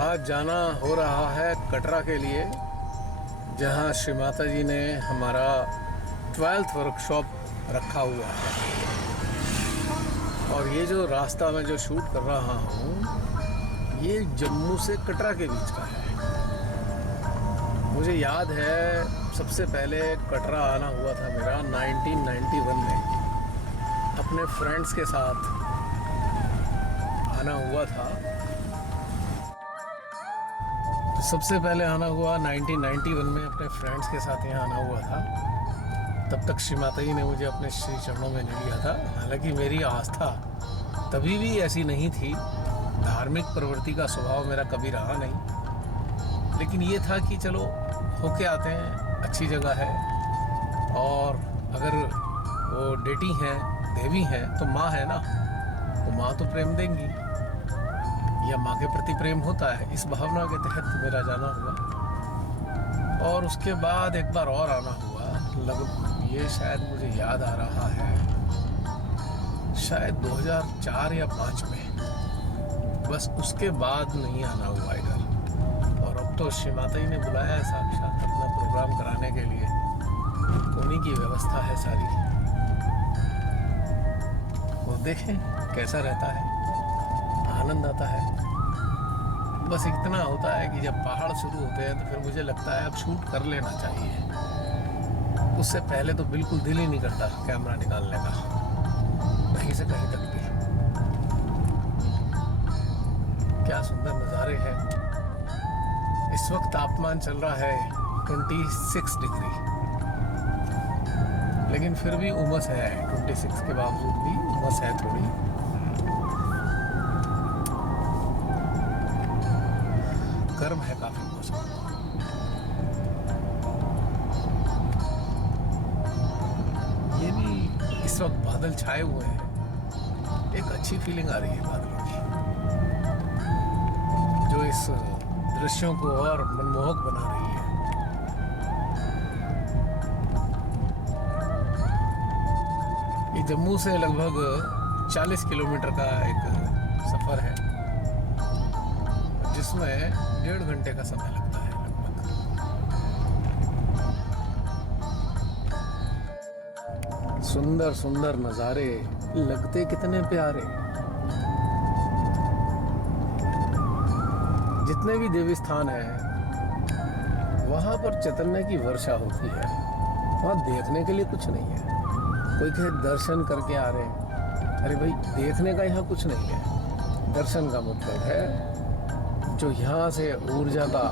आज जाना हो रहा है कटरा के लिए, जहां श्री माता जी ने हमारा 12th वर्कशॉप रखा हुआ है। और ये जो रास्ता मैं जो शूट कर रहा हूँ, ये जम्मू से कटरा के बीच का है। मुझे याद है सबसे पहले कटरा आना हुआ था मेरा 1991 में, अपने फ्रेंड्स के साथ आना हुआ था। तो सबसे पहले आना हुआ 1991 में, अपने फ्रेंड्स के साथ यहाँ आना हुआ था। तब तक श्री माता जी ने मुझे अपने श्री चरणों में ले लिया था। हालांकि मेरी आस्था तभी भी ऐसी नहीं थी, धार्मिक प्रवृत्ति का स्वभाव मेरा कभी रहा नहीं, लेकिन ये था कि चलो होके आते हैं, अच्छी जगह है। और अगर वो डेटी हैं, देवी हैं, तो माँ है ना, तो माँ तो प्रेम देंगी, या माँ के प्रति प्रेम होता है। इस भावना के तहत मेरा जाना हुआ। और उसके बाद एक बार और आना हुआ, ये शायद मुझे याद आ रहा है, शायद 2004 या 5 में। बस उसके बाद नहीं आना हुआ इधर। और अब तो श्री माता जी ने बुलाया है साक्षात अपना प्रोग्राम कराने के लिए, उन्हीं की व्यवस्था है सारी। वो देखें कैसा रहता है, आनंद आता है। बस इतना होता है कि जब पहाड़ शुरू होते हैं तो फिर मुझे लगता है अब शूट कर लेना चाहिए। उससे पहले तो बिल्कुल दिल ही नहीं करता कैमरा निकालने का, कहीं से कहीं तक भी। क्या सुंदर नज़ारे हैं। इस वक्त तापमान चल रहा है 26 डिग्री, लेकिन फिर भी उमस है। 26 के बावजूद भी उमस है थोड़ी। गर्म है काफी मौसम। ये भी इस वक्त बादल छाए हुए हैं, एक अच्छी फीलिंग आ रही है बादलों की, जो इस दृश्यों को और मनमोहक बना रही है। ये जम्मू से लगभग 40 किलोमीटर का एक सफर है, जिसमें 1.5 घंटे का समय लगता है लगभग। सुंदर सुंदर नज़ारे, लगते कितने प्यारे। जितने भी देवी स्थान हैं, वहाँ पर चैतन्य की वर्षा होती है। वहाँ देखने के लिए कुछ नहीं है। कोई कहे दर्शन करके आ रहे हैं, अरे भाई देखने का यहाँ कुछ नहीं है। दर्शन का मतलब है जो यहाँ से ऊर्जा का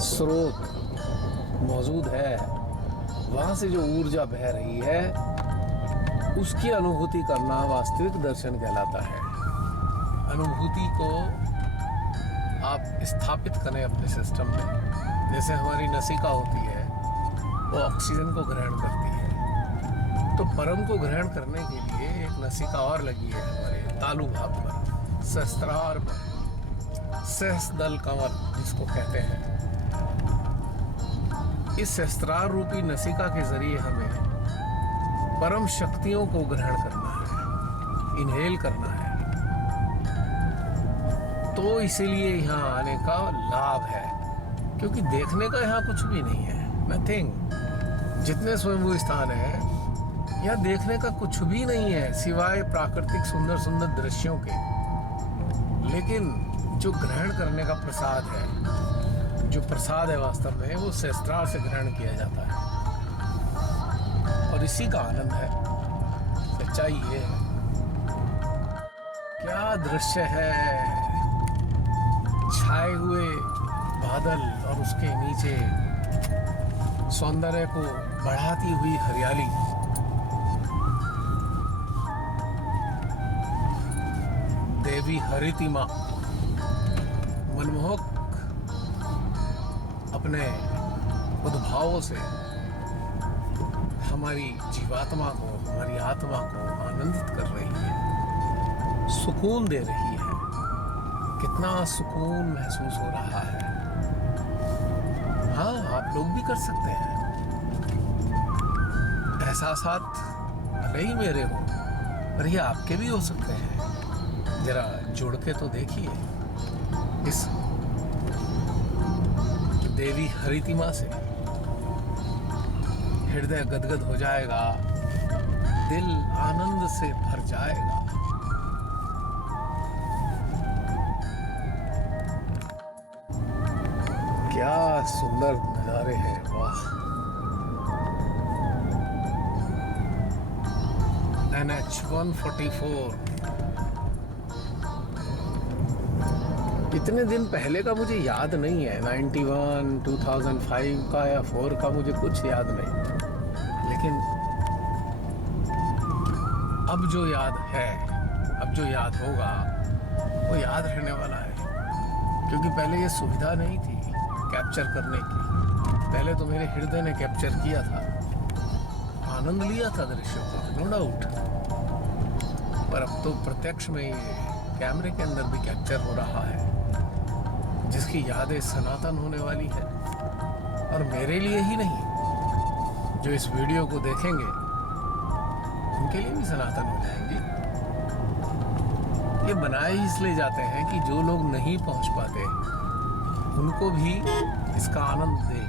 स्रोत मौजूद है, वहाँ से जो ऊर्जा बह रही है, उसकी अनुभूति करना वास्तविक दर्शन कहलाता है। अनुभूति को आप स्थापित करें अपने सिस्टम में। जैसे हमारी नसिका होती है, वो ऑक्सीजन को ग्रहण करती है, तो परम को ग्रहण करने के लिए एक नसिका और लगी है हमारे तालु भाग पर, सहस्त्रार पर, सहस्रदल कंवर जिसको कहते हैं। इस सहस्त्रार रूपी नसिका के जरिए हमें परम शक्तियों को ग्रहण करना है, इनहेल करना है। तो इसीलिए यहाँ आने का लाभ है, क्योंकि देखने का यहाँ कुछ भी नहीं है, नथिंग। जितने स्वयंभू स्थान है, यहाँ देखने का कुछ भी नहीं है सिवाय प्राकृतिक सुंदर सुंदर दृश्यों के। लेकिन जो ग्रहण करने का प्रसाद है, जो प्रसाद है वास्तव में, वो सहस्त्रार से ग्रहण किया जाता है। और इसी का आनंद है। सच्चाई ये है। क्या दृश्य है, छाए हुए बादल और उसके नीचे सौंदर्य को बढ़ाती हुई हरियाली। देवी हरितिमा मनमोहक अपने उद्भावों से हमारी जीवात्मा को, हमारी आत्मा को आनंदित कर रही है, सुकून दे रही है। कितना सुकून महसूस हो रहा है। हाँ, आप लोग भी कर सकते हैं। एहसासात भले ही मेरे हो, पर ये आपके भी हो सकते हैं। जरा जुड़ के तो देखिए। इस देवी हरितिमा से हृदय गदगद हो जाएगा, दिल आनंद से भर जाएगा। क्या सुंदर नजारे हैं, वाह। NH 144 इतने दिन पहले का मुझे याद नहीं है, 91, 2005 का या 4 का मुझे कुछ याद नहीं, लेकिन अब जो याद है, अब जो याद होगा वो याद रहने वाला है, क्योंकि पहले ये सुविधा नहीं थी कैप्चर करने की। पहले तो मेरे हृदय ने कैप्चर किया था, आनंद लिया था दृश्यों का, नो डाउट, पर अब तो प्रत्यक्ष में ये कैमरे के अंदर भी कैप्चर हो रहा है, जिसकी यादें सनातन होने वाली है। और मेरे लिए ही नहीं, जो इस वीडियो को देखेंगे उनके लिए भी सनातन हो जाएंगी। ये बनाए ही इसलिए जाते हैं कि जो लोग नहीं पहुंच पाते उनको भी इसका आनंद दे।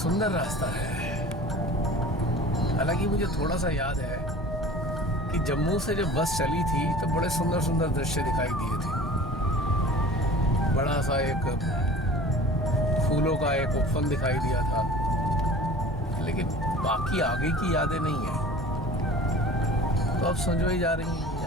सुंदर रास्ता है। हालांकि मुझे थोड़ा सा याद है कि जम्मू से जब बस चली थी तो बड़े सुंदर सुंदर दृश्य दिखाई दिए थे। बड़ा सा एक फूलों का एक उपवन दिखाई दिया था, लेकिन बाकी आगे की यादें नहीं है। तो अब संजोई जा रही हैं यादें।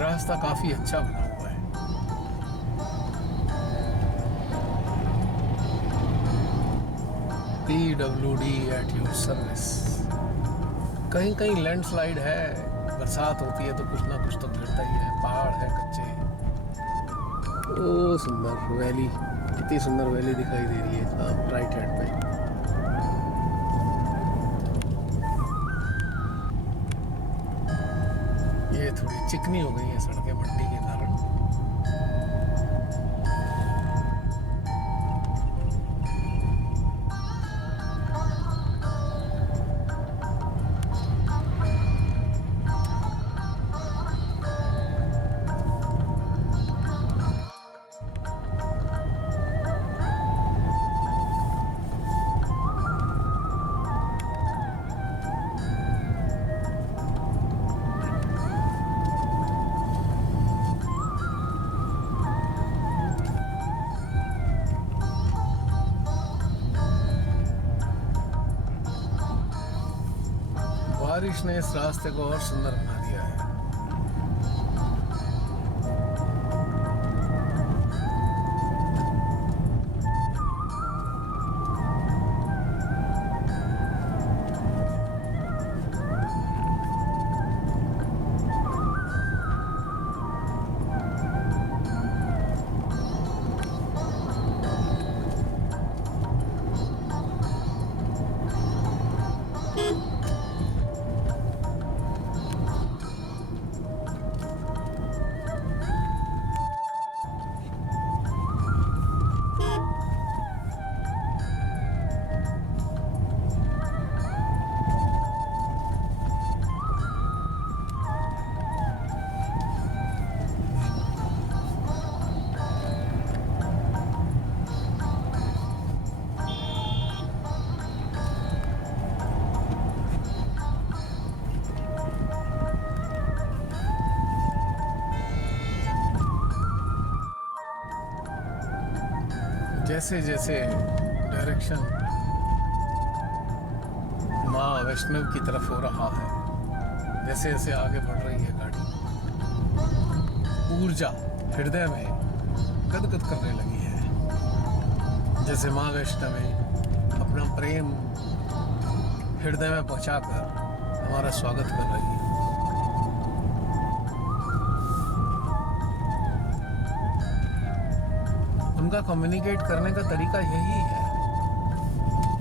रास्ता काफी अच्छा बना हुआ है। PWD at your service. कहीं कहीं लैंडस्लाइड है, बरसात होती है तो कुछ ना कुछ तो गिरता ही है, पहाड़ है कच्चे। ओ सुंदर वैली, कितनी सुंदर वैली दिखाई दे रही है राइट हैंड पे। ये थोड़ी चिकनी हो गई है सड़कें मट्टी के कारण। बारिश ने इस रास्ते को और सुंदर बना दिया है। जैसे जैसे डायरेक्शन माँ वैष्णव की तरफ हो रहा है, जैसे जैसे आगे बढ़ रही है गाड़ी, ऊर्जा हृदय में गदगद करने लगी है। जैसे माँ वैष्णवी अपना प्रेम हृदय में पहुंचाकर हमारा स्वागत कर रही है। उनका कम्युनिकेट करने का तरीका यही है,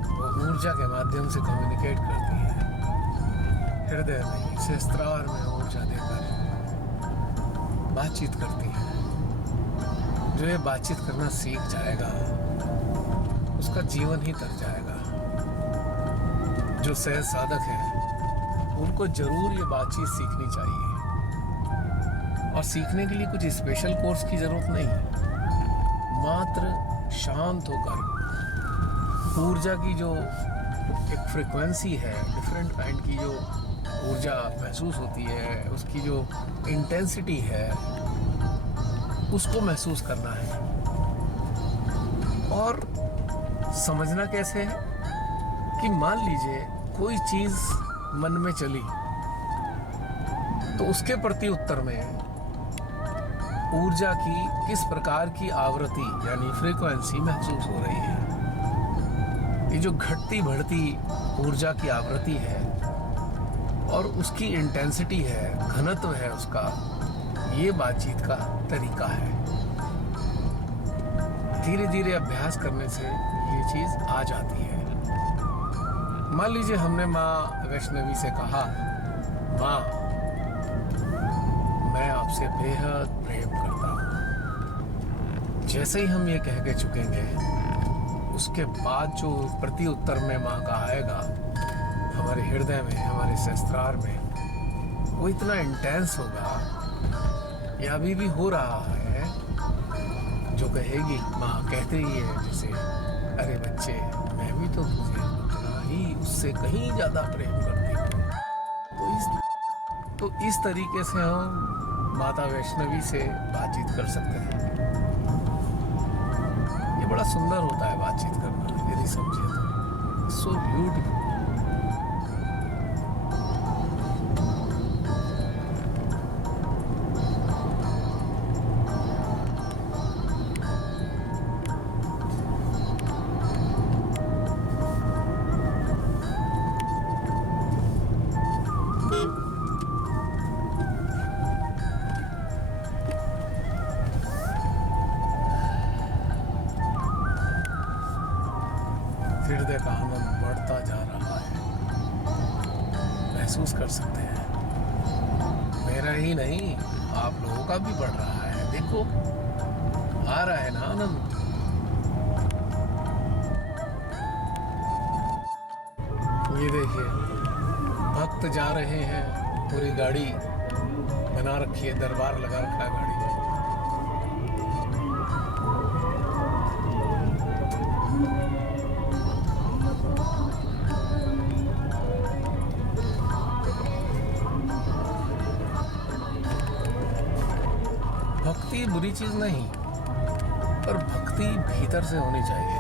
वो ऊर्जा के माध्यम से कम्युनिकेट करती है, हृदय में सहस्त्रार में ऊर्जा देकर बातचीत करती है। जो ये बातचीत करना सीख जाएगा उसका जीवन ही तर जाएगा। जो सहज साधक है उनको जरूर ये बातचीत सीखनी चाहिए, और सीखने के लिए कुछ स्पेशल कोर्स की जरूरत नहीं, मात्र शांत होकर ऊर्जा की जो एक फ्रिक्वेंसी है, डिफरेंट काइंड की जो ऊर्जा महसूस होती है, उसकी जो इंटेंसिटी है, उसको महसूस करना है। और समझना कैसे है कि मान लीजिए कोई चीज मन में चली तो उसके प्रति उत्तर में ऊर्जा की किस प्रकार की आवृत्ति यानी फ्रीक्वेंसी महसूस हो रही है। ये जो घटती बढ़ती ऊर्जा की आवृत्ति है और उसकी इंटेंसिटी है, घनत्व है उसका, ये बातचीत का तरीका है। धीरे धीरे अभ्यास करने से ये चीज आ जाती है। मान लीजिए हमने माँ वैष्णवी से कहा, माँ मैं आपसे बेहद प्रेम करता हूँ। जैसे ही हम ये कह के चुकेंगे उसके बाद जो प्रति उत्तर में माँ का आएगा हमारे हृदय में, हमारे सहस्त्रार में, वो इतना इंटेंस होगा, या अभी भी हो रहा है, जो कहेगी माँ कहते ही है जैसे, अरे बच्चे मैं भी तो तुझे उतना ही उससे कहीं ज़्यादा प्रेम करती हूँ। तो इस तरीके से हम माता वैष्णवी से बातचीत कर सकते हैं। ये बड़ा सुंदर होता है बातचीत करना, यदि समझे तो। So beautiful. हृदय का आनंद बढ़ता जा रहा है, महसूस कर सकते हैं। मेरा ही नहीं, आप लोगों का भी बढ़ रहा है। देखो आ रहा है ना आनंद। ये देखिए भक्त जा रहे हैं, पूरी गाड़ी बना रखी है, दरबार लगा रखा है गाड़ी में। भक्ति बुरी चीज नहीं, पर भक्ति भीतर से होनी चाहिए।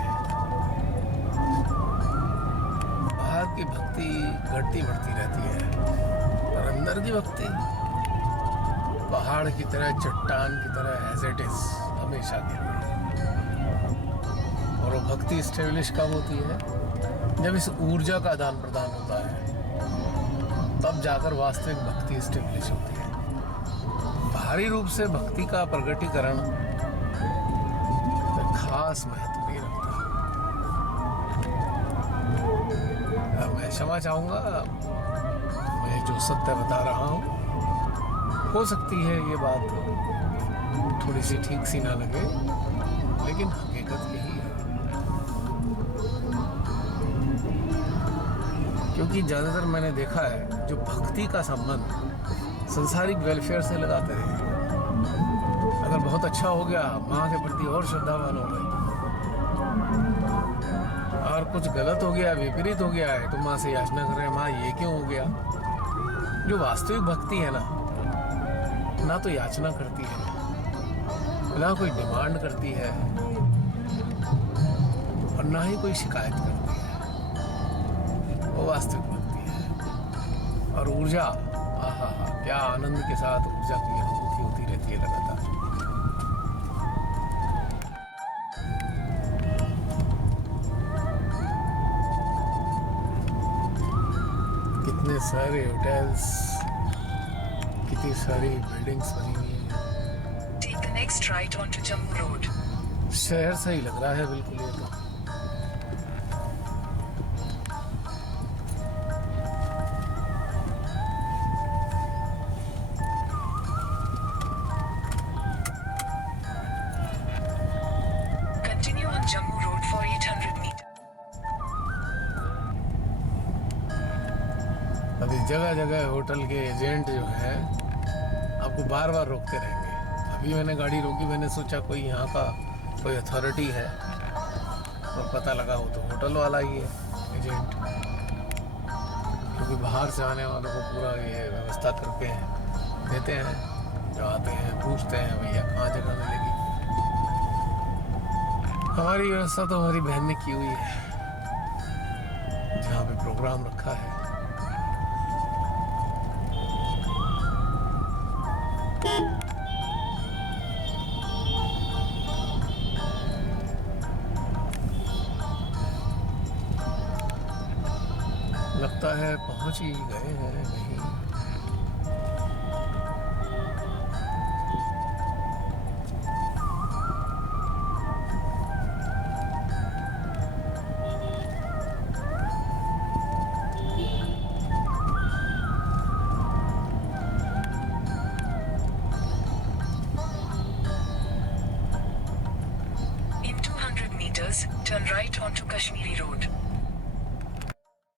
बाहर की भक्ति घटती बढ़ती रहती है, पर अंदर की भक्ति पहाड़ की तरह, चट्टान की तरह एज इट इज हमेशा के लिए। और वो भक्ति स्टेब्लिश कब होती है? जब इस ऊर्जा का आदान प्रदान होता है, तब जाकर वास्तविक भक्ति स्टेब्लिश होती है। बाहरी रूप से भक्ति का प्रगटीकरण खास महत्व नहीं रखता। मैं क्षमा चाहूंगा, मैं जो सत्य बता रहा हूँ, हो सकती है ये बात थोड़ी सी ठीक सी ना लगे, लेकिन हकीकत यही है। क्योंकि ज्यादातर मैंने देखा है जो भक्ति का संबंध संसारिक वेलफेयर से लगाते हैं। अगर बहुत अच्छा हो गया, माँ के प्रति और श्रद्धावान हो गए, और कुछ गलत हो गया, विपरीत हो गया है, तो माँ से याचना कर रहे हैं, माँ ये क्यों हो गया? जो वास्तविक भक्ति है ना तो याचना करती है, ना कोई डिमांड करती है, और ना ही कोई शिकायत करती है। वो वास्तविक भक्ति है। और ऊर्जा, आहा क्या आनंद के साथ ऊर्जा की अनुभूति होती रहती है लगातार। कितने सारे होटल्स, कितनी सारी बिल्डिंग्स बनी हुई हैं। Take the next right onto Jammu Road. शहर सही लग रहा है बिल्कुल ये तो। Continue on Jammu Road for 800 meters. अभी जगह जगह होटल के एजेंट जो हैं आपको बार बार रोकते रहेंगे। अभी मैंने गाड़ी रोकी, मैंने सोचा कोई यहाँ का कोई अथॉरिटी है, और पता लगा हो तो होटल वाला ही है एजेंट, क्योंकि बाहर से आने वालों को पूरा ये व्यवस्था करके देते हैं। जो आते हैं पूछते हैं भैया कहाँ जगह मिलेगी। हमारी व्यवस्था तो हमारी बहन ने की हुई है, जहाँ पे प्रोग्राम रखा है। लगता है पहुंच ही गए हैं। नहीं, In 200 meters, turn right onto Kashmiri Road.